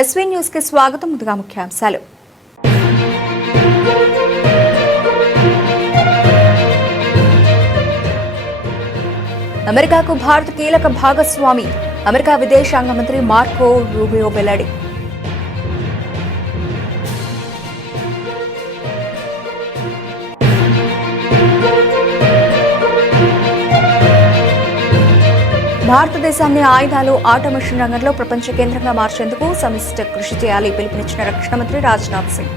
SV news కి స్వాగతం. ముందుగా ముఖ్యాంశాలు. అమెరికాకు భారత్ కీలక భాగస్వామి. అమెరికా విదేశాంగ మంత్రి మార్కో రూబియో వెల్లడి. భారతదేశాన్ని ఆయుధాలు, ఆటోమేషన్ రంగంలో ప్రపంచ కేంద్రంగా మార్చేందుకు సమిష్టి కృషి చేయాలి పిలుపునిచ్చిన రక్షణ మంత్రి రాజ్నాథ్ సింగ్.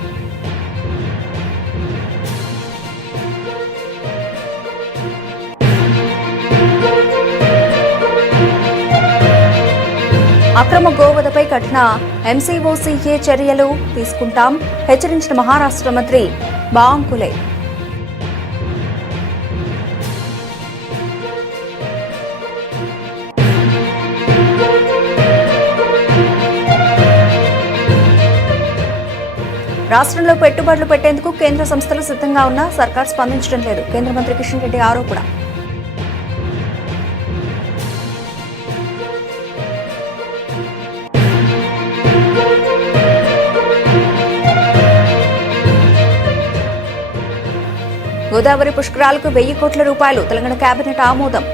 అక్రమ గోవధపై కఠిన ఎంసీఓసీఏ చర్యలు తీసుకుంటాం హెచ్చరించిన మహారాష్ట్ర మంత్రి బావంకులే. రాష్ట్రంలో పెట్టుబడులు పెట్టేందుకు కేంద్ర సంస్థలు సిద్ధంగా ఉన్నా సర్కార్ స్పందించడం లేదు. కేంద్ర మంత్రి కిషన్ రెడ్డి ఆరోపణ. గోదావరి పుష్కరాలకు 1000 కోట్ల రూపాయలు తెలంగాణ కేబినెట్ ఆమోదం.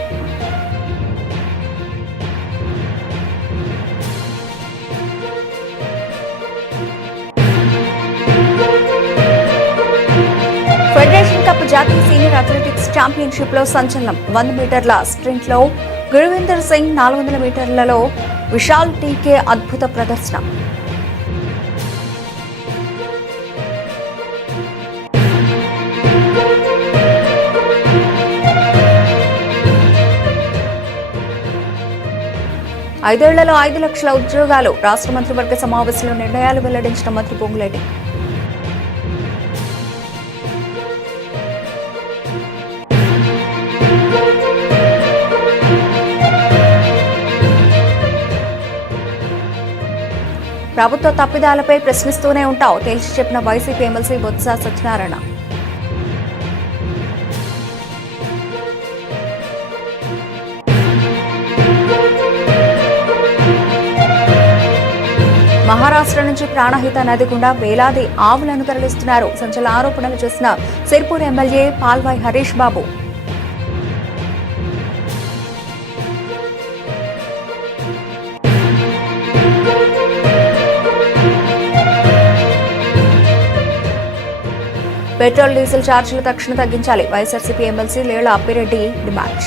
ఫెడరేషన్ కప్ జాతీయ సీనియర్ అథ్లెటిక్స్ ఛాంపియన్షిప్ లో సంచలనం. 100 మీటర్ల స్ప్రింట్ లో గురువిందర్ సింగ్, 400 మీటర్లలో విశాల్ టీకే అద్భుత ప్రదర్శన. ఐదేళ్లలో 5 లక్షల ఉద్యోగాలు. రాష్ట్ర మంత్రివర్గ సమావేశంలో నిర్ణయాలు వెల్లడించిన మంత్రి పొంగులేటి. ప్రభుత్వ తప్పిదాలపై ప్రశ్నిస్తూనే ఉంటాం తేల్చి చెప్పిన వైసీపీ ఎమ్మెల్సీ బొత్స సత్యనారాయణ. మహారాష్ట్ర నుంచి ప్రాణహిత నది గుండా వేలాది ఆవులను తరలిస్తున్నారు. సంచలన ఆరోపణలు చేసిన Sirpur MLA Palvai Harish Babu. Petrol, diesel ఛార్జీలు తక్షణ తగ్గించాలి. YSRCP MLC Lella Appireddy demand.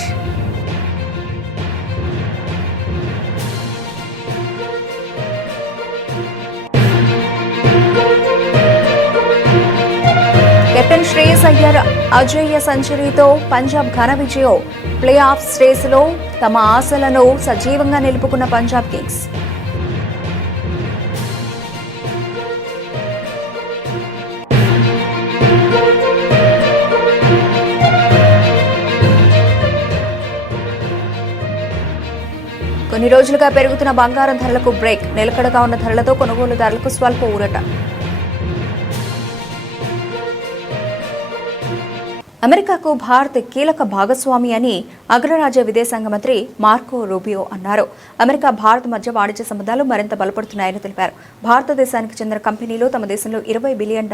Captain Shreyas Iyer అజేయ సెంచరీతో పంజాబ్ ఘన విజయం. ప్లే ఆఫ్ రేసులో తమ ఆశలను సజీవంగా నిలుపుకున్న పంజాబ్ కింగ్స్. కొన్ని రోజులుగా పెరుగుతున్న బంగారం ధరలకు బ్రేక్. నిలకడగా ఉన్న ధరలతో కొనుగోలుదారులకు స్వల్ప ఊరట. అమెరికాకు భారత్ కీలక భాగస్వామి అని అగ్రరాజ్య విదేశాంగ మంత్రి మార్కో రూబియో అన్నారు. అమెరికా భారత్ మధ్య వాణిజ్య సంబంధాలు మరింత బలపడుతున్నాయని తెలిపారు. భారతదేశానికి చెందిన కంపెనీలు తమ దేశంలో $20 బిలియన్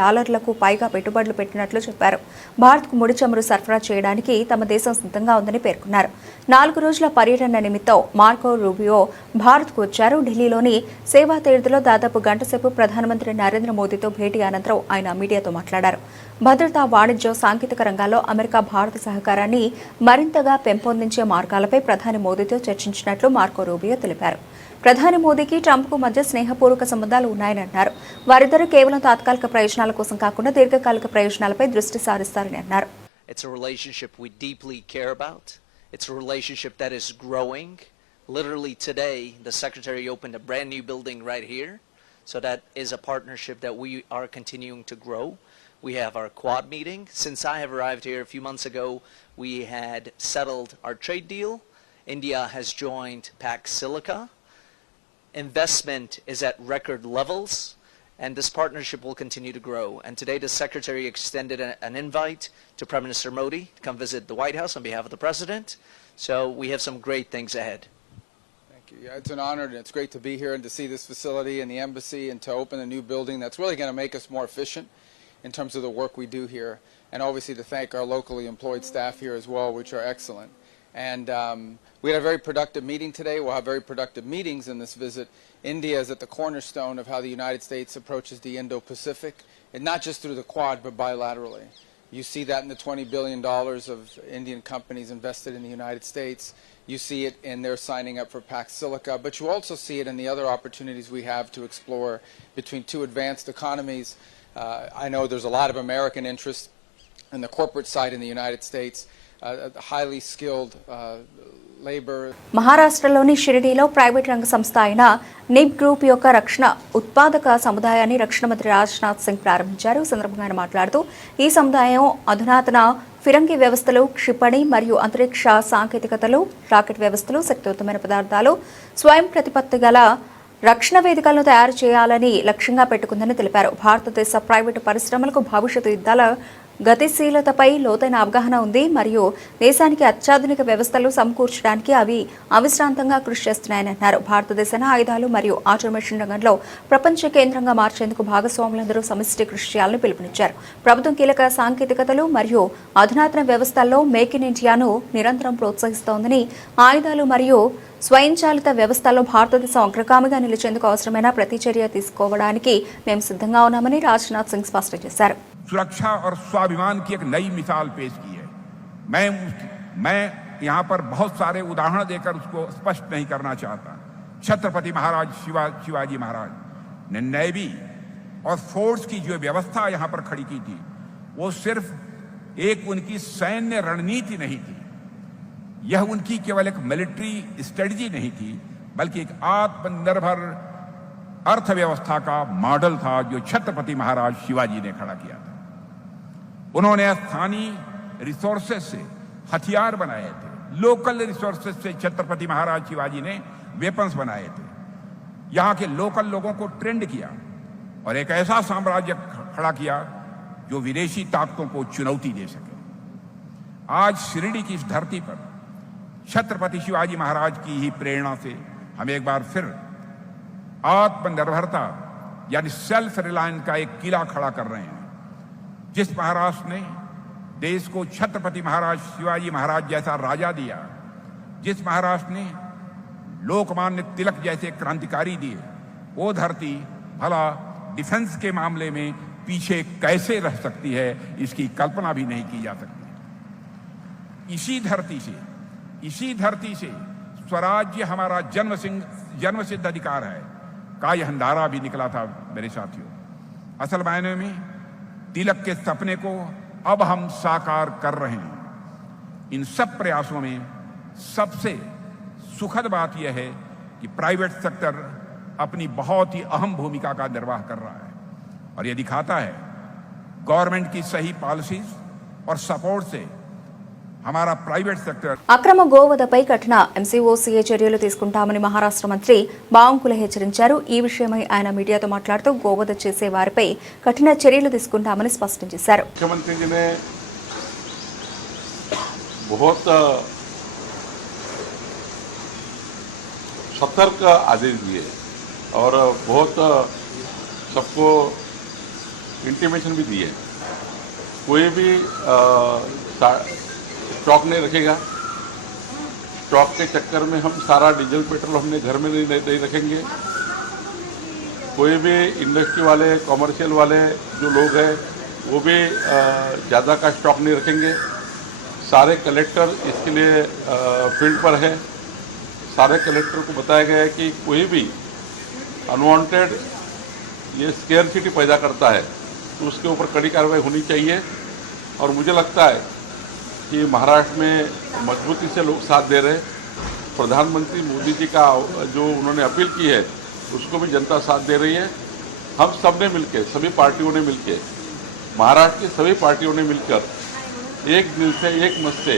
పైగా పెట్టుబడులు పెట్టినట్లు చెప్పారు. భారత్కు ముడి చమురు సరఫరా చేయడానికి తమ దేశం సిద్ధంగా ఉందని పేర్కొన్నారు. 4 రోజుల పర్యటన నిమిత్తం మార్కో రూబియో భారత్కు వచ్చారు. ఢిల్లీలోని సేవా తీర్థలో దాదాపు గంట సేపు ప్రధానమంత్రి నరేంద్ర మోదీతో భేటీ అనంతరం ఆయన మీడియాతో మాట్లాడారు. భద్రతా, వాణిజ్యం, సాంకేతిక రంగాల్లో అమెరికా భారత సహకారాన్ని మరింతగా పెంపొందించే మార్గాలపై ప్రధాని మోదీతో చర్చించినట్లు మార్కో రూబియో తెలిపారు. ప్రధాని మోదీకి ట్రంప్కు మధ్య స్నేహపూర్వక సంబంధాలు ఉన్నాయని అన్నారు. వారిద్దరూ కేవలం తాత్కాలిక ప్రయోజనాల కోసం కాకుండా దీర్ఘకాలిక ప్రయోజనాలపై దృష్టి సారిస్తారని అన్నారు. It's a relationship we deeply care about. It's a relationship that is growing. Literally today, the Secretary opened a brand new building right here. So that is a partnership that we are continuing to grow. We have our Quad meeting. Since I have arrived here a few months ago, we had settled our trade deal. India has joined Pax Silica. Investment is at record levels, and this partnership will continue to grow. And today the Secretary extended an invite to Prime Minister Modi to come visit the White House on behalf of the President. So we have some great things ahead. you. Yeah, it's an honor, and it's great to be here and to see this facility and the embassy and to open a new building that's really going to make us more efficient in terms of the work we do here. And obviously to thank our locally employed staff here as well, which are excellent. And we had a very productive meeting today. We'll have very productive meetings in this visit. India is at the cornerstone of how the United States approaches the Indo-Pacific, and not just through the Quad, but bilaterally. You see that in the $20 billion of Indian companies invested in the United States. You see it in their signing up for Pax Silica, but you also see it in the other opportunities we have to explore between two advanced economies. I know there's a lot of American interest in the corporate side in the United States, highly skilled labor. మహారాష్ట్రలోని షిరిడీలో private రంగ సంస్థ అయిన nib group యొక్క రక్షణ ఉత్పాదక సముదాయాన్ని రక్షణ మంత్రి రాజ్నాథ్ సింగ్ ప్రారంభించారు. ఈ సందర్భంగా ఆయన మాట్లాడుతూ ఈ సముదాయం అధునాతన ఫిరంగి వ్యవస్థలు, క్షిపణి మరియు అంతరిక్ష సాంకేతికతలు, రాకెట్ వ్యవస్థలు, శక్తివంతమైన పదార్థాలు, స్వయం ప్రతిపత్తి గల రక్షణ వేదికలను తయారు చేయాలని లక్ష్యంగా పెట్టుకుందని తెలిపారు. భారతదేశ ప్రైవేటు పరిశ్రమలకు భవిష్యత్తు యుద్ధాల గతిశీలతపై లోతైన అవగాహన ఉంది మరియు దేశానికి అత్యాధునిక వ్యవస్థలు సమకూర్చడానికి అవి అవిశ్రాంతంగా కృషి చేస్తున్నాయని అన్నారు. భారతదేశాన్ని ఆయుధాలు మరియు ఆటోమేషన్ రంగంలో ప్రపంచ కేంద్రంగా మార్చేందుకు భాగస్వాములందరూ సమిష్టి కృషి చేయాలని పిలుపునిచ్చారు. ప్రభుత్వం కీలక సాంకేతికతలు మరియు అధునాతన వ్యవస్థల్లో మేక్ ఇన్ ఇండియాను నిరంతరం ప్రోత్సహిస్తోందని, ఆయుధాలు మరియు స్వయంచాలిత వ్యవస్థల్లో భారతదేశం అగ్రగామిగా నిలిచేందుకు అవసరమైన ప్రతి చర్య తీసుకోవడానికి మేము సిద్ధంగా ఉన్నామని రాజ్నాథ్ సింగ్ స్పష్టం చేశారు. सुरक्षा और स्वाभिमान की एक नई मिसाल पेश की है. मैं यहाँ पर बहुत सारे उदाहरण देकर उसको स्पष्ट नहीं करना चाहता. छत्रपति महाराज शिवाजी महाराज ने नेवी और फोर्स की जो व्यवस्था यहाँ पर खड़ी की थी, वो सिर्फ एक उनकी सैन्य रणनीति नहीं थी, यह उनकी केवल एक मिलिट्री स्ट्रेटजी नहीं थी, बल्कि एक आत्मनिर्भर अर्थव्यवस्था का मॉडल था जो छत्रपति महाराज शिवाजी ने खड़ा किया था. उन्होंने स्थानीय रिसोर्सेस से हथियार बनाए थे. लोकल रिसोर्सेस से छत्रपति महाराज शिवाजी ने वेपन्स बनाए थे. यहाँ के लोकल लोगों को ट्रेंड किया और एक ऐसा साम्राज्य खड़ा किया जो विदेशी ताकतों को चुनौती दे सके. आज शिरडी की इस धरती पर छत्रपति शिवाजी महाराज की ही प्रेरणा से हम एक बार फिर आत्मनिर्भरता यानी सेल्फ रिलायंस का एक किला खड़ा कर रहे हैं. जिस महाराष्ट्र ने देश को छत्रपति महाराज शिवाजी महाराज जैसा राजा दिया, जिस महाराष्ट्र ने लोकमान्य तिलक जैसे क्रांतिकारी दिए, वो धरती भला डिफेंस के मामले में पीछे कैसे रह सकती है, इसकी कल्पना भी नहीं की जा सकती. इसी धरती से स्वराज्य हमारा जन्मसिद्ध अधिकार है का यह नारा भी निकला था. मेरे साथियों, असल मायने में तिलक के सपने को अब हम साकार कर रहे हैं. इन सब प्रयासों में सबसे सुखद बात यह है कि प्राइवेट सेक्टर अपनी बहुत ही अहम भूमिका का निर्वाह कर रहा है और यह दिखाता है गवर्नमेंट की सही पॉलिसीज और सपोर्ट से हमारा प्राइवेट सेक्टर. అక్రమ గోవధపై కఠిన ఎంసీఓసీఏ చర్యలు తీసుకుంటామని మహారాష్ట్ర మంత్రి బావంకుల హెచ్చరించారు. ఈ విషయమై ఆయన మీడియాతో మాట్లాడుతూ గోవధ చేసే వారిపై కఠిన చర్యలు తీసుకుంటామని స్పష్టం చేశారు. मुख्यमंत्री जी ने बहुत सतर्क आदेश दिए और बहुत सबको इंटीमेशन भी दिए. कोई भी स्टॉक नहीं रखेगा. स्टॉक के चक्कर में हम सारा डीजल पेट्रोल हमने घर में नहीं रखेंगे. कोई भी इंडस्ट्री वाले, कॉमर्शियल वाले जो लोग हैं वो भी ज़्यादा का स्टॉक नहीं रखेंगे. सारे कलेक्टर इसके लिए फील्ड पर है. सारे कलेक्टर को बताया गया है कि कोई भी अनवांटेड ये स्केयरसिटी पैदा करता है तो उसके ऊपर कड़ी कार्रवाई होनी चाहिए. और मुझे लगता है कि महाराष्ट्र में मजबूती से लोग साथ दे रहे हैं. प्रधानमंत्री मोदी जी का जो उन्होंने अपील की है उसको भी जनता साथ दे रही है. हम सब ने मिलकर, सभी पार्टियों ने मिलकर, महाराष्ट्र की सभी पार्टियों ने मिलकर एक दिल से, एक मत से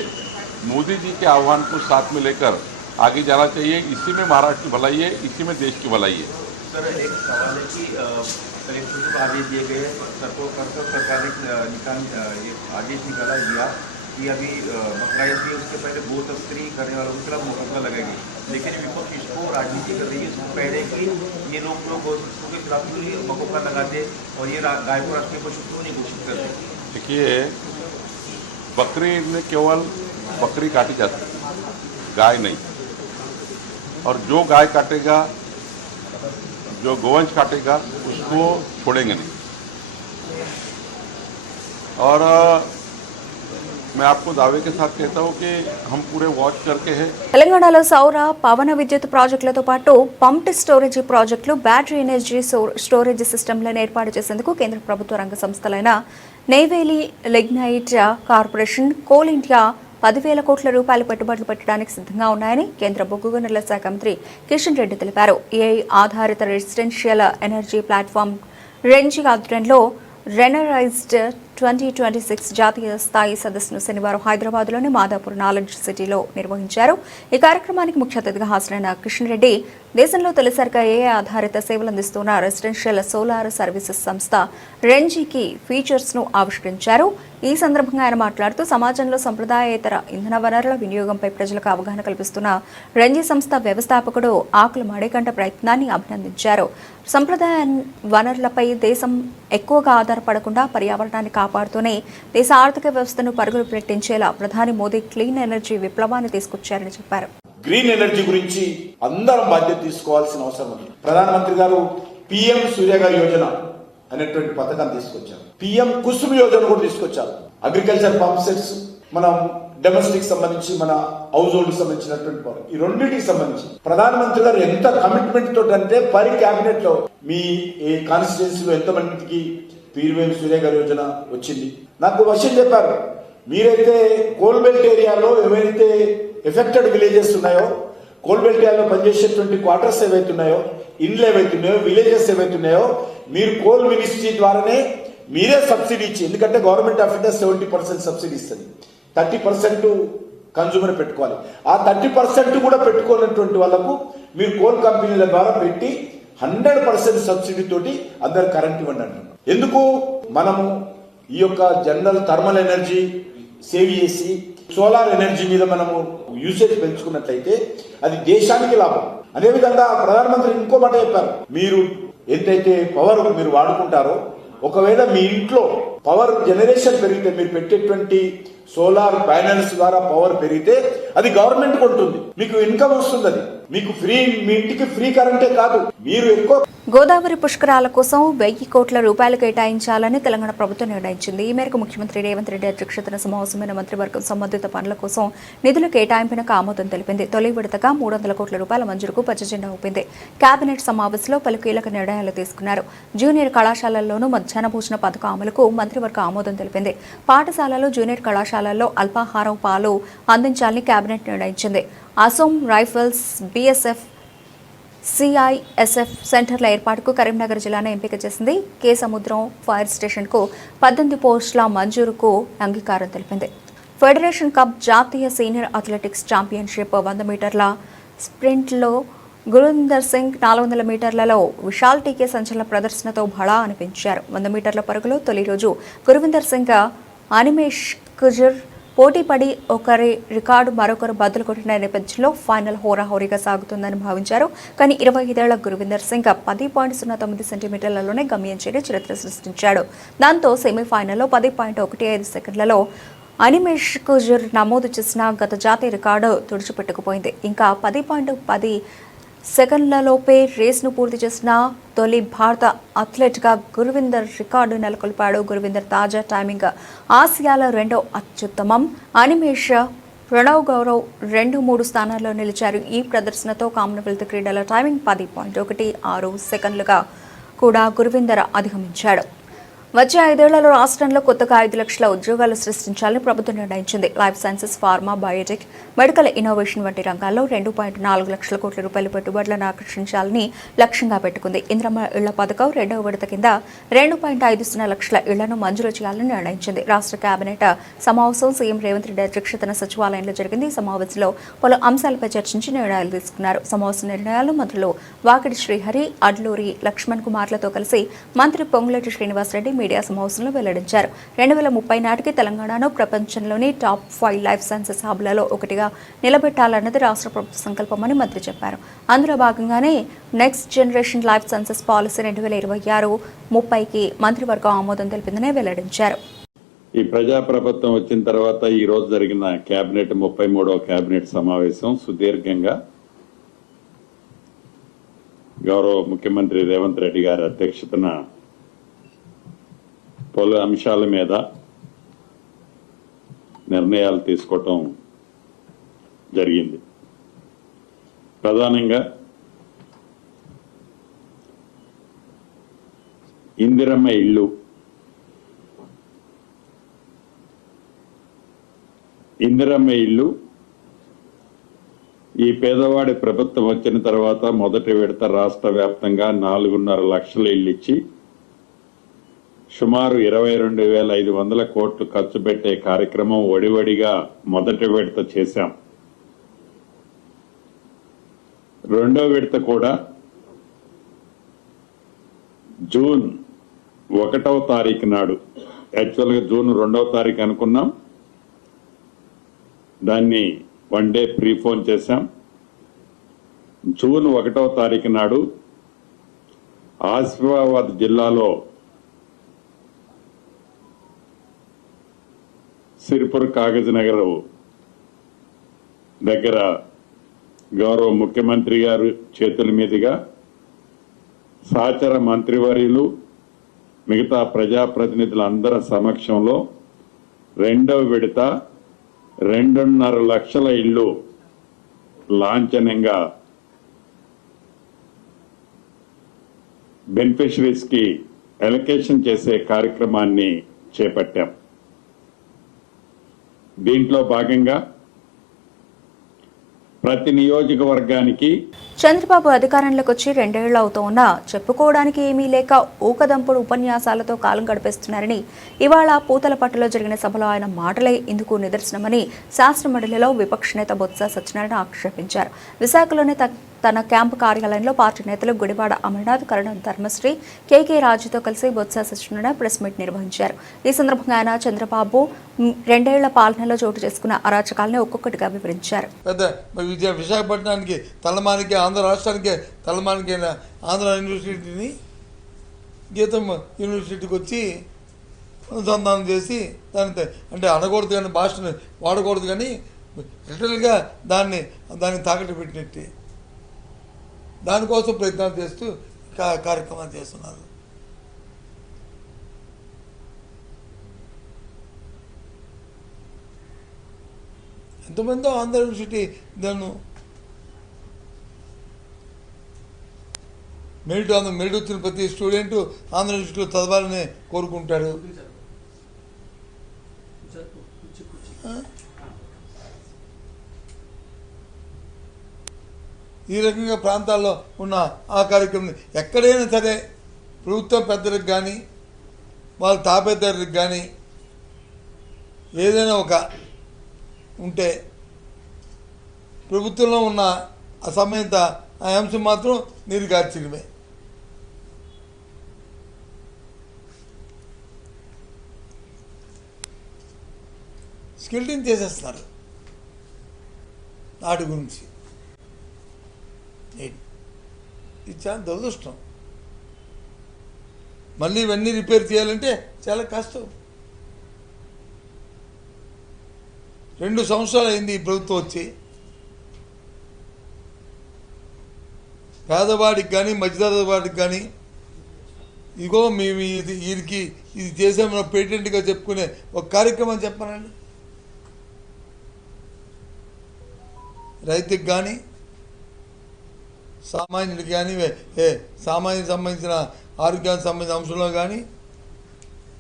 मोदी जी के आह्वान को साथ में लेकर आगे जाना चाहिए. इसी में महाराष्ट्र की भलाई है, इसी में देश की भलाई है. सर, एक सवाल है कि कलेक्टर को आदेश दिए गए हैं. सरकार ने ये आदेश निकाला दिया कि अभी बकरा ईद भी उसके पहले गो तस्करी करने वालों के खिलाफ मुकदमा लगेगी. लेकिन विपक्ष इसको राजनीति कर रही है। इसको कह रहे हैं कि ये लोग गौशालाओं के खिलाफ क्यों नहीं मकोका लगाते और ये गाय को राष्ट्रीय पशु क्यों नहीं घोषित करते। देखिए, बकरी में केवल बकरी काटी जाती है, गाय नहीं। और जो गाय काटेगा, जो गोवंश काटेगा, उसको छोड़ेंगे नहीं। और मैं आपको दावे के साथ कहता हूं कि हम पूरे वॉच करके हैं। తెలంగాణలో సౌర పవన విద్యుత్ ప్రాజెక్టులతో పాటు పంప్డ్ స్టోరేజ్ ప్రాజెక్టులు, బ్యాటరీ ఎనర్జీ స్టోరేజ్ సిస్టమ్లను ఏర్పాటు చేసేందుకు కేంద్ర ప్రభుత్వ రంగ సంస్థలైన నెయ్వేలి లిగ్నైట్ కార్పొరేషన్, కోల్ ఇండియా 10,000 కోట్ల రూపాయల పెట్టుబడులు పెట్టడానికి సిద్ధంగా ఉన్నాయని కేంద్ర బొగ్గు గనుల శాఖ మంత్రి కిషన్ రెడ్డి తెలిపారు. ఏఐ ఆధారిత రెసిడెన్షియల్ ఎనర్జీ ప్లాట్ఫామ్ రెంజీ ఆధ్వర్యంలో రెనరైజ్డ్ 2026 జాతీయ స్థాయి సదస్సును శనివారం హైదరాబాద్లోని మాదాపూర్ నాలెడ్జ్ సిటీలో నిర్వహించారు. ఈ కార్యక్రమానికి ముఖ్య అతిథిగా హాజరైన కిషన్ రెడ్డి దేశంలో తొలిసారిగా ఏఐ ఆధారిత సేవలు అందిస్తున్న రెసిడెన్షియల్ సోలార్ సర్వీసెస్ సంస్థ రెంజీకి ఫీచర్స్ను ఆవిష్కరించారు. ఈ సందర్భంగా ఆయన మాట్లాడుతూ సమాజంలో సంప్రదాయేతర ఇంధన వనరుల వినియోగంపై ప్రజలకు అవగాహన కల్పిస్తున్న రెంజీ సంస్థ వ్యవస్థాపకుడు ఆకుల మణికంఠ ప్రయత్నాన్ని అభినందించారు. సంప్రదాయ వనరులపై దేశం ఎక్కువగా ఆధారపడకుండా పర్యావరణాన్ని కాపాడుతూనే దేశ ఆర్థిక వ్యవస్థను పరుగులు పెట్టించేలా ప్రధాని మోదీ క్లీన్ ఎనర్జీ విప్లవాన్ని తీసుకొచ్చారని చెప్పారు. గ్రీన్ ఎనర్జీ గురించి అందరం బాధ్యత తీసుకోవాల్సిన అవసరం ఉంది. ప్రధానమంత్రి గారు పిఎం సూర్యఘర్ యోజన అనేటువంటి పథకాన్ని తీసుకొచ్చారు. పిఎం కుసుమ్ యోజన కూడా తీసుకొచ్చారు. అగ్రికల్చర్ పంప్ సెట్స్, మనం డొమెస్టిక్ సంబంధించి, మన హౌస్ హోల్డ్ సంబంధించినటువంటి పవర్, ఈ రెండింటికి సంబంధించి ప్రధానమంత్రి గారు ఎంత కమిట్మెంట్ తోటి అంటే పరి క్యాబినెట్ లో మీ ఈ కాన్స్టిట్యున్సీలో ఎంతమందికి పిఎం సూర్యఘర్ యోజన వచ్చింది. నాకు విషయం చెప్పారు, మీరైతే కోల్బెల్ట్ ఏరియాలో ఏవైతే ఎఫెక్టెడ్ విలేజెస్ ఉన్నాయో, కోల్బెల్ట్ ఏరియాలో పనిచేసేటువంటి క్వార్టర్స్ ఏవైతున్నాయో, ఇండ్లు ఏవైతున్నాయో, విలేజెస్ ఏవైతున్నాయో, మీరు కోల్ మినిస్ట్రీ ద్వారానే మీరే సబ్సిడీ ఇచ్చి, ఎందుకంటే గవర్నమెంట్ ఆఫ్ ఇండియా 70% సబ్సిడీ ఇస్తుంది, 30% కన్జ్యూమర్ పెట్టుకోవాలి. ఆ 30% కూడా పెట్టుకోనటువంటి వాళ్ళకు మీరు కోల్ కంపెనీల ద్వారా పెట్టి 100% సబ్సిడీ తోటి అందరు కరెంట్ ఇవ్వండి అంటున్నారు. ఎందుకు? మనము ఈ యొక్క జనరల్ థర్మల్ ఎనర్జీ సేవ్ చేసి సోలార్ ఎనర్జీ మీద మనము యూసేజ్ పెంచుకున్నట్లయితే అది దేశానికి లాభం. అదేవిధంగా ప్రధానమంత్రి ఇంకో మాట చెప్పారు, మీరు ఎంతైతే పవర్ మీరు వాడుకుంటారో, ఒకవేళ మీ ఇంట్లో పవర్ జనరేషన్ పెరిగితే, మీరు పెట్టేటువంటి సోలార్ ప్యానెల్స్ ద్వారా పవర్ పెరిగితే అది గవర్నమెంట్ కొంటుంది, మీకు ఇన్కమ్ వస్తుంది. అది మీకు ఫ్రీ, మీ ఇంటికి ఫ్రీ కరెంటే కాదు, మీరు ఎక్కువ. గోదావరి పుష్కరాల కోసం 1,000 కోట్ల రూపాయలు కేటాయించాలని తెలంగాణ ప్రభుత్వం నిర్ణయించింది. ఈ మేరకు ముఖ్యమంత్రి రేవంత్ రెడ్డి అధ్యక్షతన సమావేశమైన మంత్రివర్గం సంబంధిత పనుల కోసం నిధుల కేటాయింపునకు ఆమోదం తెలిపింది. తొలి విడతగా 300 కోట్ల రూపాయల మంజూరుకు పచ్చజెండా ఊపింది. కేబినెట్ సమావేశంలో పలు కీలక నిర్ణయాలు తీసుకున్నారు. జూనియర్ కళాశాలల్లోనూ మధ్యాహ్న భోజన పథకం అమలుకు మంత్రివర్గ ఆమోదం తెలిపింది. పాఠశాలలు, జూనియర్ కళాశాలల్లో అల్పాహారం, పాలు అందించాలని కేబినెట్ నిర్ణయించింది. అసోం రైఫిల్స్, బీఎస్ఎఫ్, సిఐఎస్ఎఫ్ సెంటర్ల ఏర్పాటుకు కరీంనగర్ జిల్లాను ఎంపిక చేసింది. కే సముద్రం ఫైర్ స్టేషన్కు 18 పోస్టుల మంజూరుకు అంగీకారం తెలిపింది. ఫెడరేషన్ కప్ జాతీయ సీనియర్ అథ్లెటిక్స్ ఛాంపియన్షిప్ 100 మీటర్ల స్ప్రింట్లో గురువిందర్ సింగ్, 400 మీటర్లలో విశాల్ టీకే సంచలన ప్రదర్శనతో భళా అనిపించారు. 100 మీటర్ల పరుగులో తొలి రోజు గురువిందర్ సింగ్, అనిమేష్ కుజర్ పోటీపడి ఒకరి రికార్డు మరొకరు బదులు కొట్టిన నేపథ్యంలో ఫైనల్ హోరాహోరీగా సాగుతుందని భావించారు. కానీ 25 ఏళ్ల గురువిందర్ సింగ్ 10.09 సెంటీమీటర్లలోనే గమ్యం చేరి చరిత్ర సృష్టించాడు. దాంతో సెమీఫైనల్లో 10.15 సెకండ్లలో అనిమేష్ కుజర్ నమోదు చేసిన గత జాతీయ రికార్డు తుడిచిపెట్టుకుపోయింది. ఇంకా 10.10 సెకండ్లలోపే రేస్ను పూర్తి చేసిన తొలి భారత అథ్లెట్గా గురువిందర్ రికార్డు నెలకొల్పాడు. గురువిందర్ తాజా టైమింగ్ ఆసియాలో రెండో అత్యుత్తమం. అనిమేష్, ప్రణవ్ గౌరవ్ 2-3 స్థానాల్లో నిలిచారు. ఈ ప్రదర్శనతో కామన్వెల్త్ క్రీడల టైమింగ్ 10.16 సెకండ్లుగా కూడా గురువిందర్ అధిగమించాడు. వచ్చే 5 ఏళ్లలో రాష్ట్రంలో కొత్తగా 5 లక్షల ఉద్యోగాలు సృష్టించాలని ప్రభుత్వం నిర్ణయించింది. Life sciences, pharma, Biotech, medical innovation వంటి రంగాల్లో 2.4 లక్షల కోట్ల రూపాయల పెట్టుబడులను ఆకర్షించాలని లక్ష్యంగా పెట్టుకుంది. ఇంద్రమ్మ ఇళ్ల పథకం 2వ విడత కింద 2.50 లక్షల ఇళ్లను మంజూరు చేయాలని నిర్ణయించింది. రాష్ట్ర కేబినెట్ సమావేశం సీఎం రేవంత్ రెడ్డి అధ్యక్షతన సచివాలయంలో జరిగింది. ఈ సమావేశంలో పలు అంశాలపై చర్చించి నిర్ణయాలు తీసుకున్నారు. సమావేశ నిర్ణయాలు మంత్రులు వాకిడి శ్రీహరి, అడ్లూరి లక్ష్మణ్ కుమార్లతో కలిసి మంత్రి పొంగులేటి శ్రీనివాసరెడ్డి మీడియా సమావేశంలో వెల్లడించారు. 2030 నాటికి తెలంగాణను ప్రపంచంలోని టాప్ 5 లైఫ్ సైన్సెస్ హబ్లలో ఒకటిగా నిలబెట్టాలన్నది రాష్ట్ర ప్రభుత్వ సంకల్పమని మంత్రి చెప్పారు. అందులో భాగంగానే next generation life sciences policy 2026-30కి మంత్రివర్గం ఆమోదం తెలిపిందని వెల్లడించారు. ఈ ప్రజాప్రభుత్వం వచ్చిన తర్వాత ఈ రోజు జరిగిన కేబినెట్ 33వ కేబినెట్ సమావేశం సుదీర్ఘంగా గౌరవ ముఖ్యమంత్రి రేవంత్ రెడ్డి గారి అధ్యక్షతన పలు అంశాల మీద నిర్ణయాలు తీసుకోవటం జరిగింది. ప్రధానంగా ఇందిరమ్మ ఇల్లు, ఈ పేదవాడి ప్రభుత్వం వచ్చిన తర్వాత మొదటి విడత రాష్ట్ర వ్యాప్తంగా 4.5 లక్షల ఇల్లు ఇచ్చి సుమారు 22,500 కోట్లు ఖర్చు పెట్టే కార్యక్రమం ఒడివడిగా మొదటి విడత చేశాం. రెండో విడత కూడా జూన్ 1వ తారీఖు నాడు, యాక్చువల్గా జూన్ 2వ తారీఖు అనుకున్నాం, దాన్ని 1 డే ప్రీఫోన్ చేశాం. జూన్ 1వ తారీఖు నాడు ఆసిఫాబాద్ జిల్లాలో సిరిపుర్ కాగజ్ నగర్ దగ్గర గౌరవ ముఖ్యమంత్రి గారు చేతుల మీదుగా సహచర మంత్రివర్యులు మిగతా ప్రజాప్రతినిధులందరి సమక్షంలో రెండవ విడత 2.5 లక్షల ఇల్లు లాంఛనంగా బెనిఫిషరీస్ కి అలొకేషన్ చేసే కార్యక్రమాన్ని చేపట్టాం. దీంట్లో భాగంగా ప్రతి నియోజకవర్గానికి చంద్రబాబు అధికారంలోకి వచ్చి 2 ఏళ్లు అవుతోన్నా చెప్పుకోవడానికి ఏమీ లేక ఊకదంపుడు ఉపన్యాసాలతో కాలం గడిపేస్తున్నారని ఇవాళ పూతలపట్టులో జరిగిన సభలో ఆయన మాటలే ఇందుకు నిదర్శనమని శాసనమండలిలో విపక్ష నేత బొత్స సత్యనారాయణ ఆక్షేపించారు. విశాఖలోని తన క్యాంపు కార్యాలయంలో పార్టీ నేతలు గుడివాడ అమర్నాథ్, కరణం ధర్మశ్రీ, కేకే రాజుతో కలిసి బొత్స సత్యనారాయణ ప్రెస్ మీట్ నిర్వహించారు. ఈ సందర్భంగా ఆయన చంద్రబాబు 2 ఏళ్ల పాలనలో చోటు చేసుకున్న అరాచకాలను ఒక్కొక్కటిగా వివరించారు. విశాఖపట్నానికి తలమానికి, ఆంధ్ర రాష్ట్రానికి తలమానికి ఆంధ్ర యూనివర్సిటీని గీతం యూనివర్సిటీకి వచ్చి అనుసంధానం చేసి దాని అంటే అనకూడదు కానీ, భాషను వాడకూడదు కానీ లిటరల్గా దాన్ని తాకట్టు పెట్టినట్టు దానికోసం ప్రయత్నాలు చేస్తూ కార్యక్రమాలు చేస్తున్నారు. ఎంతమందో ఆంధ్ర యూనివర్సిటీ దాన్ని మెరిట్ వచ్చిన ప్రతి స్టూడెంట్ ఆంధ్ర యూనివర్సిటీలో చదవాలని కోరుకుంటాడు. ఈ రకంగా ప్రాంతాల్లో ఉన్న ఆ కార్యక్రమం ఎక్కడైనా సరే ప్రభుత్వ పెద్దలకు కానీ వాళ్ళ తాపేదారులకు కానీ ఏదైనా ఒక ఉంటే ప్రభుత్వంలో ఉన్న అసమయత ఆ అంశం మాత్రం నీరుగార్చడమే. స్కిల్టింగ్ చేసేస్తున్నారు నాటి గురించి. ఇది చాలా దురదృష్టం. మళ్ళీ ఇవన్నీ రిపేర్ చేయాలంటే చాలా కష్టం. 2 సంవత్సరాలు అయింది ఈ ప్రభుత్వం వచ్చి. పేదవాడికి కానీ మధ్యతరగతి వాడికి కానీ ఇదిగో మేము వీరికి ఇది చేసామన్న పేటెంట్గా చెప్పుకునే ఒక కార్యక్రమం చెప్పానండి. రైతుకి కానీ సామాన్యుడికి కానీ సామాన్యునికి సంబంధించిన ఆరోగ్యానికి సంబంధించిన అంశంలో కానీ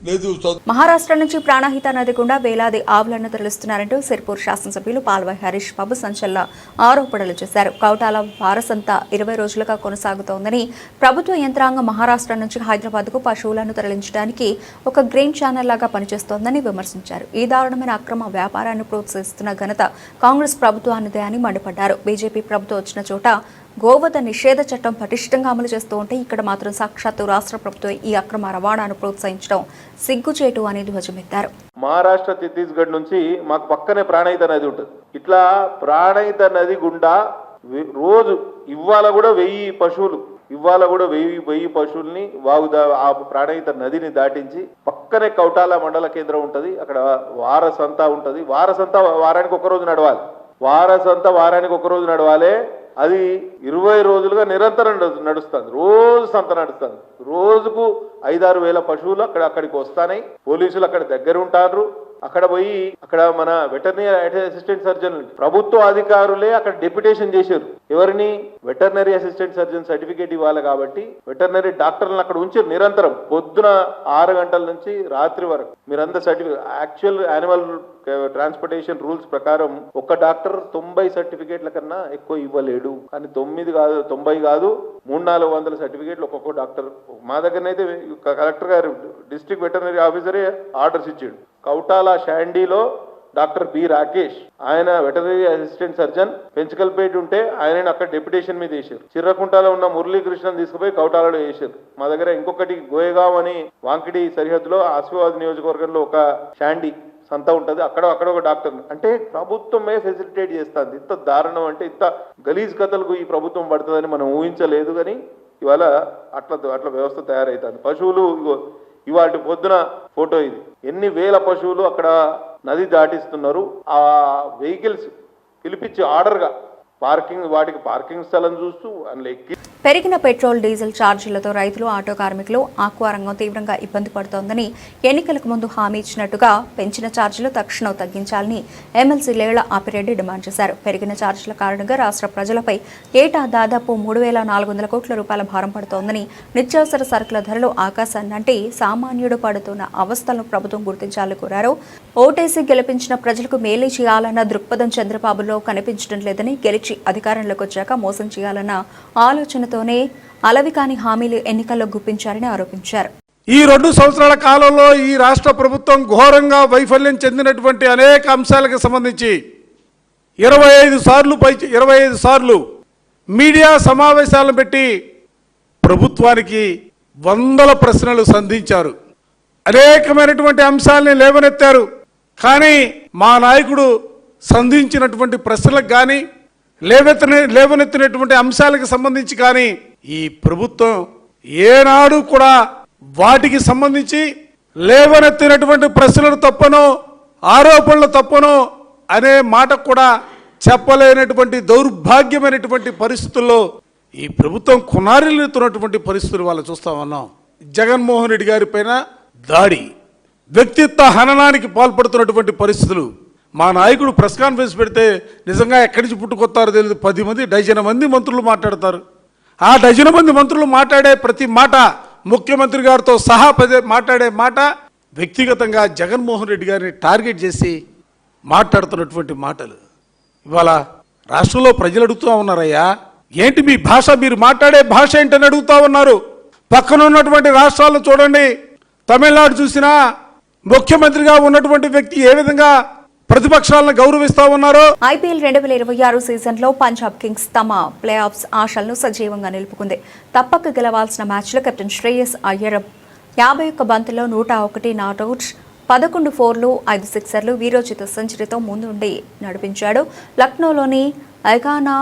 లేదు. మహారాష్ట్ర నుంచి ప్రాణహిత నది గుండా వేలాది ఆవులను తరలిస్తున్నారంటూ సిర్పూర్ శాసనసభ్యులు పాల్వాయి హరీష్ బాబు సంచలన ఆరోపణలు చేశారు. కౌటాల వారసంతా 20 రోజులుగా కొనసాగుతోందని, ప్రభుత్వ యంత్రాంగం మహారాష్ట్ర నుంచి హైదరాబాద్కు పశువులను తరలించడానికి ఒక గ్రీన్ ఛానల్ లాగా పనిచేస్తోందని విమర్శించారు. ఈ దారుణమైన అక్రమ వ్యాపారాన్ని ప్రోత్సహిస్తున్న ఘనత కాంగ్రెస్ ప్రభుత్వానిదే అని మండిపడ్డారు. బీజేపీ ప్రభుత్వం వచ్చిన చోట గోవధ నిషేధ చట్టం పటిష్టంగా అమలు చేస్తూ ఉంటే ఇక్కడ మాత్రం సాక్షాత్తు రాష్ట్ర ప్రభుత్వం ఈ అక్రమ రవాణాను ప్రోత్సహించడం సిగ్గుచేటు అని ధ్వజమెత్తారు. మహారాష్ట్ర ఛత్తీస్గఢ్ నుంచి మాకు పక్కనే ప్రాణహిత నది ఉంటుంది. ఇట్లా ప్రాణహిత నది గుండా రోజు ఇవాళ కూడా 1000 పశువుల్ని ఆ ప్రాణహిత నదిని దాటించి పక్కనే కౌటాల మండల కేంద్రం ఉంటుంది. అక్కడ వారసంతా ఉంటుంది. వారసంతా వారానికి ఒక రోజు నడవాలి. అది 20 రోజులుగా నిరంతరం నడుస్తుంది. రోజు సంత నడుస్తుంది. రోజుకు 5-6 వేల పశువులు అక్కడికి వస్తాయి. పోలీసులు అక్కడ దగ్గర ఉంటారు. అక్కడ పోయి అక్కడ మన వెటర్నరీ అసిస్టెంట్ సర్జన్ ప్రభుత్వ అధికారులే అక్కడ డెప్యుటేషన్ చేశారు. ఎవరిని? వెటర్నరీ అసిస్టెంట్ సర్జన్ సర్టిఫికేట్ ఇవ్వాలి కాబట్టి వెటర్నరీ డాక్టర్లను అక్కడ ఉంచారు. నిరంతరం పొద్దున 6 గంటల నుంచి రాత్రి వరకు మీరంతా certificate. Actual animal transportation rules ప్రకారం ఒక డాక్టర్ 90 సర్టిఫికేట్ల కన్నా ఎక్కువ ఇవ్వలేడు. కానీ 90 కాదు 300-400 సర్టిఫికేట్లు ఒక్కొక్క డాక్టర్. మా దగ్గరనైతే కలెక్టర్ గారు డిస్ట్రిక్ట్ వెటర్నరీ ఆఫీసరే ఆర్డర్స్ ఇచ్చాడు. కౌటాల షాండీలో డాక్టర్ బి రాకేష్ ఆయన వెటర్నరీ అసిస్టెంట్ సర్జన్ పెంచకల్పేట ఉంటే ఆయన అక్కడ డెప్యుటేషన్ మీద వేశారు. చిర్రకుంటలో ఉన్న మురళీకృష్ణన్ తీసుకుపోయి కౌటాలలో వేశారు. మా దగ్గర ఇంకొకటి గోయగావ్ అని వాంకిడి సరిహద్దులో ఆసిఫాబాద్ నియోజకవర్గంలో ఒక షాండీ సంత ఉంటది. అక్కడ ఒక డాక్టర్ అంటే ప్రభుత్వమే ఫెసిలిటేట్ చేస్తుంది. ఇంత దారుణం అంటే ఇంత గలీజ్ కథలకు ఈ ప్రభుత్వం పడుతుందని మనం ఊహించలేదు. కానీ ఇవాళ అట్లా వ్యవస్థ తయారైతుంది. పశువులు ఇవాటి పొద్దున ఫోటో ఇది. ఎన్ని వేల పశువులు అక్కడ నది దాటిస్తున్నారు. ఆ వెహికల్స్ పిలిపించి ఆర్డర్గా వాటికి పార్కింగ్ స్థలం చూస్తూ అందులో ఎక్కి. పెరిగిన పెట్రోల్ డీజిల్ ఛార్జీలతో రైతులు, ఆటో కార్మికులు, ఆక్వా రంగం తీవ్రంగా ఇబ్బంది పడుతోందని ఎన్నికలకు ముందు హామీ ఇచ్చినట్టుగా పెంచిన ఛార్జీలు తక్షణం తగ్గించాలని ఎమ్మెల్సీ లేళ్ల ఆపిరెడ్డి డిమాండ్ చేశారు. పెరిగిన ఛార్జీల కారణంగా రాష్ట్ర ప్రజలపై ఏటా దాదాపు 3,400 కోట్ల రూపాయల భారం పడుతోందని, నిత్యావసర సరుకుల ధరలు ఆకాశాన్నంటే సామాన్యుడు పడుతున్న అవస్థలను ప్రభుత్వం గుర్తించాలని కోరారు. ఓటేసి గెలిపించిన ప్రజలకు మేలు చేయాలన్న దృక్పథం చంద్రబాబులో కనిపించడం లేదని, గెలిచి అధికారంలోకి వచ్చాక మోసం చేయాలన్న ఆలోచనతోనే అలవికాని హామీలు ఎన్నికల్లో గుప్పించారని ఆరోపించారు. ఈ 2 సంవత్సరాల కాలంలో ఈ రాష్ట్ర ప్రభుత్వం ఘోరంగా వైఫల్యం చెందినటువంటి అనేక అంశాలకు సంబంధించి 25 సార్లు మీడియా సమావేశాలను పెట్టి ప్రభుత్వానికి వందల ప్రశ్నలు సంధించారు. అనేకమైనటువంటి అంశాలని లేవనెత్తారు. కానీ మా నాయకుడు సంధించినటువంటి ప్రశ్నలకు కానీ లేవనెత్తినటువంటి అంశాలకు సంబంధించి కానీ ఈ ప్రభుత్వం ఏనాడు కూడా వాటికి సంబంధించి లేవనెత్తినటువంటి ప్రశ్నలు తప్పనో ఆరోపణలు తప్పనో అనే మాట కూడా చెప్పలేనటువంటి దౌర్భాగ్యమైనటువంటి పరిస్థితుల్లో ఈ ప్రభుత్వం కొనారిల్లుతున్నటువంటి పరిస్థితులు వాళ్ళు చూస్తా ఉన్నాం. జగన్మోహన్ రెడ్డి గారి పైన దాడి, వ్యక్తిత్వ హననానికి పాల్పడుతున్నటువంటి పరిస్థితులు. మా నాయకుడు ప్రెస్ కాన్ఫరెన్స్ పెడితే నిజంగా ఎక్కడి నుంచి పుట్టుకొస్తారో తెలియదు. 10 డజన్ మంది మంత్రులు మాట్లాడతారు. ఆ డజన్ మంది మంత్రులు మాట్లాడే ప్రతి మాట, ముఖ్యమంత్రి గారితో సహా మాట్లాడే మాట వ్యక్తిగతంగా జగన్మోహన్ రెడ్డి గారిని టార్గెట్ చేసి మాట్లాడుతున్నటువంటి మాటలు. ఇవాళ రాష్ట్రంలో ప్రజలు అడుగుతూ ఉన్నారయ్యా, ఏంటి మీ భాష, మీరు మాట్లాడే భాష ఏంటని అడుగుతూ ఉన్నారు. పక్కన ఉన్నటువంటి రాష్ట్రాలను చూడండి. తమిళనాడు చూసినా ముఖ్యమంత్రిగా ఉన్నటువంటి వ్యక్తి ఏ విధంగా ప్రతిపక్షాలను గౌరవిస్తా ఉన్నారు. ఐపీఎల్ 2026 సీజన్లో పంజాబ్ కింగ్స్ తమ ప్లే ఆఫ్స్ ఆశలను సజీవంగా నిలుపుకుంది. తప్పక గెలవాల్సిన మ్యాచ్లో కెప్టెన్ శ్రేయస్ అయ్యర్ 51 బంతుల్లో 101 నాట్అవుట్, 11 4లు, 5 సిక్సర్లు, వీరోచిత సెంచరీతో ముందుండి నడిపించాడు. లక్నోలోని ఐగానా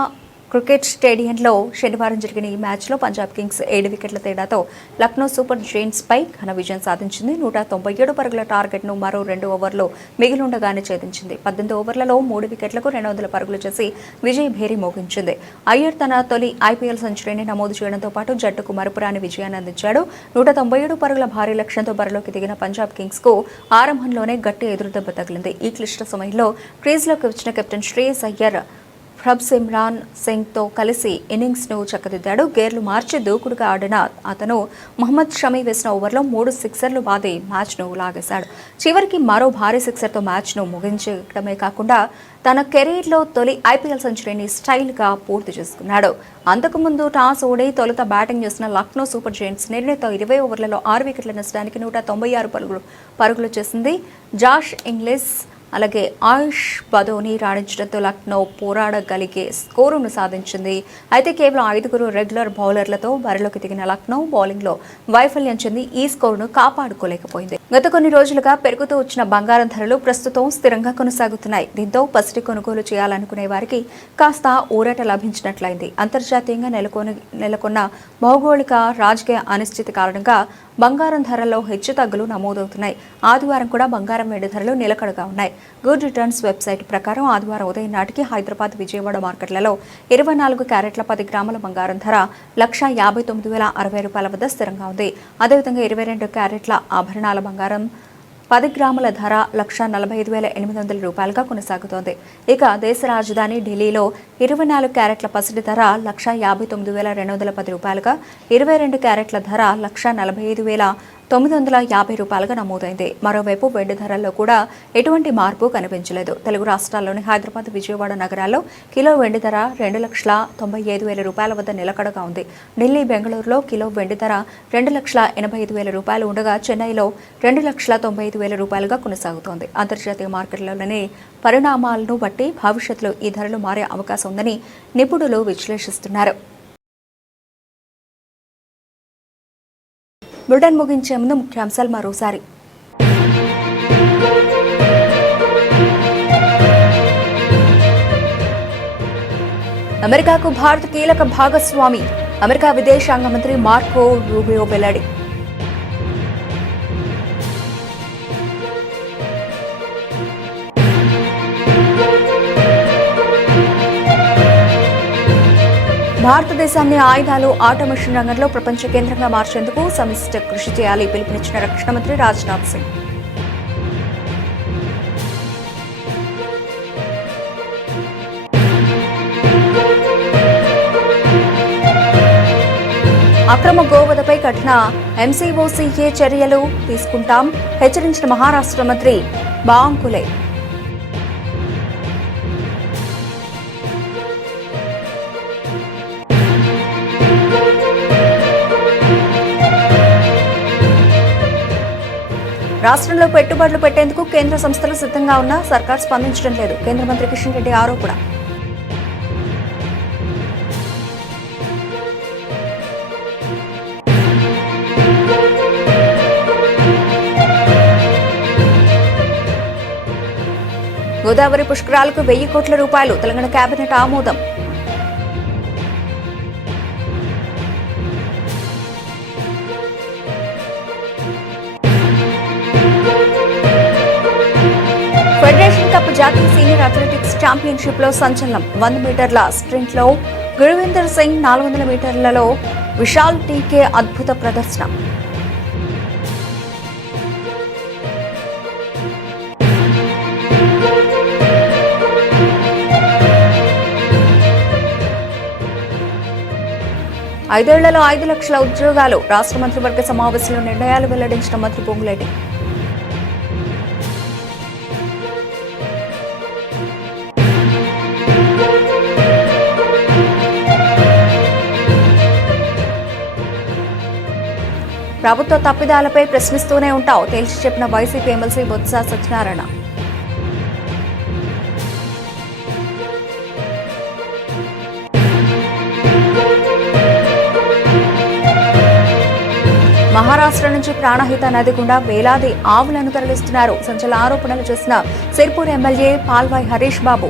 క్రికెట్ స్టేడియంలో శనివారం జరిగిన ఈ మ్యాచ్లో పంజాబ్ కింగ్స్ 7 వికెట్ల తేడాతో లక్నో సూపర్ జైంట్స్ పై ఘన విజయం సాధించింది. 197 పరుగుల టార్గెట్ను మరో 2 ఓవర్లో మిగిలుండగానే ఛేదించింది. 18 ఓవర్లలో 3 వికెట్లకు 200 పరుగులు చేసి విజయ్ భేరి మోగించింది. అయ్యర్ తన తొలి ఐపీఎల్ సెంచరీని నమోదు చేయడంతో పాటు జట్టుకు మరపురాని విజయాన్ని అందించాడు. 197 పరుగుల భారీ లక్ష్యంతో బరిలోకి దిగిన పంజాబ్ కింగ్స్ కు ఆరంభంలోనే గట్టి ఎదురుదెబ్బ తగిలింది. ఈ క్లిష్ట సమయంలో క్రీజ్లోకి వచ్చిన కెప్టెన్ శ్రేయస్ అయ్యర్ ప్రభ్సిమ్రాన్ సింగ్తో కలిసి ఇన్నింగ్స్ను చక్కదిద్దాడు. గేర్లు మార్చి దూకుడుగా ఆడిన అతను మహమ్మద్ షమీ వేసిన ఓవర్లో 3 సిక్సర్లు బాది మ్యాచ్ను లాగేశాడు. చివరికి మరో భారీ సిక్సర్తో మ్యాచ్ను ముగించడమే కాకుండా తన కెరీర్లో తొలి ఐపీఎల్ సెంచరీని స్టైల్గా పూర్తి చేసుకున్నాడు. అంతకుముందు టాస్ ఓడి తొలుత బ్యాటింగ్ చేసిన లక్నో సూపర్ జైంట్స్ నిర్ణీత 20 ఓవర్లలో 6 వికెట్ల నష్టానికి 196 పరుగులు చేసింది. జాష్ ఇంగ్లీష్ అలాగే ఆయుష్ బదోని రాణించడంతో లక్నో పోరాడగలిగే స్కోరును సాధించింది. అయితే కేవలం 5 రెగ్యులర్ బౌలర్లతో బరిలోకి దిగిన లక్నో బౌలింగ్లో వైఫల్యం చెంది ఈ స్కోరును కాపాడుకోలేకపోయింది. గత కొన్ని రోజులుగా పెరుగుతూ వచ్చిన బంగారం ధరలు ప్రస్తుతం స్థిరంగా కొనసాగుతున్నాయి. దీంతో పసిడి కొనుగోలు చేయాలనుకునే వారికి కాస్త ఊరట లభించినట్లయింది. అంతర్జాతీయంగా నెలకొన్న భౌగోళిక రాజకీయ అనిశ్చితి కారణంగా బంగారం ధరల్లో హెచ్చుతగ్గులు నమోదవుతున్నాయి. ఆదివారం కూడా బంగారం వెండి ధరలు నిలకడగా ఉన్నాయి. గుడ్ రిటర్న్స్ వెబ్సైట్ ప్రకారం ఆదివారం ఉదయం నాటికి హైదరాబాద్, విజయవాడ మార్కెట్లలో 24 క్యారెట్ల 10 గ్రాముల బంగారం ధర 1,59,060 వద్ద స్థిరంగా ఉంది. అదేవిధంగా 22 క్యారెట్ల ఆభరణాల బంగారం 10 గ్రాముల ధర 1,45,800 కొనసాగుతోంది. ఇక దేశ రాజధాని ఢిల్లీలో 24 క్యారెట్ల పసిడి ధర 1,59,210 22 క్యారెట్ల ధర 1,45,950 నమోదైంది. మరోవైపు వెండి ధరల్లో కూడా ఎటువంటి మార్పు కనిపించలేదు. తెలుగు రాష్ట్రాల్లోని హైదరాబాద్, విజయవాడ నగరాల్లో కిలో వెండి ధర 2,95,000 వద్ద నిలకడగా ఉంది. ఢిల్లీ, బెంగళూరులో కిలో వెండి ధర 2,85,000 ఉండగా చెన్నైలో 2,95,000 కొనసాగుతోంది. అంతర్జాతీయ మార్కెట్లలోని పరిణామాలను బట్టి భవిష్యత్తులో ఈ ధరలు మారే అవకాశం ఉందని నిపుణులు విశ్లేషిస్తున్నారు. బులెటిన్ ముగించే ముందు ముఖ్యాంశాలు మరోసారి. అమెరికాకు భారత్ కీలక భాగస్వామి, అమెరికా విదేశాంగ మంత్రి మార్కో రూబియో వెల్లడి. భారతదేశాన్ని ఆయుధాలు, ఆటోమేషన్ రంగంలో ప్రపంచ కేంద్రంగా మార్చేందుకు సమిష్టి కృషి చేయాలి పిలుపునిచ్చిన రక్షణ మంత్రి రాజ్నాథ్ సింగ్. అక్రమ గోవధపై కఠిన ఎంసీఓసీఏ చర్యలు తీసుకుంటాం, హెచ్చరించిన మహారాష్ట్ర మంత్రి బాంకులే. రాష్ట్రంలో పెట్టుబడులు పెట్టేందుకు కేంద్ర సంస్థలు సిద్ధంగా ఉన్నా సర్కార్ స్పందించడం లేదు. కేంద్ర మంత్రి కిషన్ రెడ్డి ఆరోపణ. గోదావరి పుష్కరాలకు 1,000 కోట్ల రూపాయలు తెలంగాణ కేబినెట్ ఆమోదం. ఫెడరేషన్ కప్ జాతీయ సీనియర్ అథ్లెటిక్స్ ఛాంపియన్షిప్ లో సంచలనం. 100 మీటర్ల స్ప్రింట్ లో గురువిందర్ సింగ్, 400 మీటర్లలో విశాల్ టీకే అద్భుత ప్రదర్శన. ఐదేళ్లలో 5 లక్షల ఉద్యోగాలు. రాష్ట్ర మంత్రివర్గ సమావేశంలో నిర్ణయాలు వెల్లడించిన మంత్రి పొంగులేటి. ప్రభుత్వ తప్పిదాలపై ప్రశ్నిస్తూనే ఉంటావు తేల్చి చెప్పిన వైసీపీ ఎమ్మెల్సీ బొత్స సత్యనారాయణ. మహారాష్ట్ర నుంచి ప్రాణహిత నది గుండా వేలాది ఆవులను తరలిస్తున్నారు. సంచలన ఆరోపణలు చేసిన Sirpur MLA Palvai Harish Babu.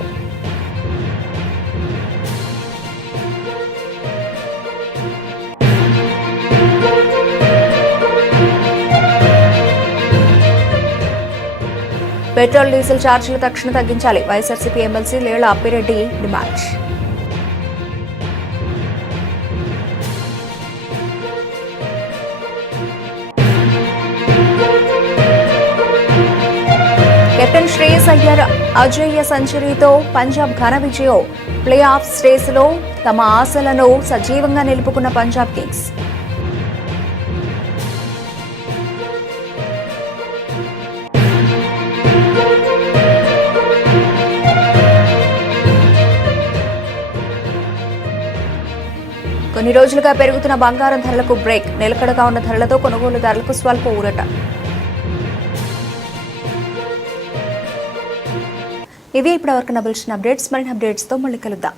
Petrol, diesel ఛార్జీలు తక్షణ తగ్గించాలి. YSRCP MLC Lella Appireddy demand. Captain Shreyas Iyer అజేయ సెంచరీతో పంజాబ్ ఘన విజయం. ప్లే ఆఫ్ రేసులో తమ ఆశలను సజీవంగా నిలుపుకున్న పంజాబ్ కింగ్స్. కొన్ని రోజులుగా పెరుగుతున్న బంగారం ధరలకు బ్రేక్. నిలకడగా ఉన్న ధరలతో కొనుగోలుదారులకు స్వల్ప ఊరట. ఇవి ఇప్పటివరకు నబుల్చిన అప్డేట్స్. మరిన్ని అప్డేట్స్తో మళ్ళీ కలుద్దాం.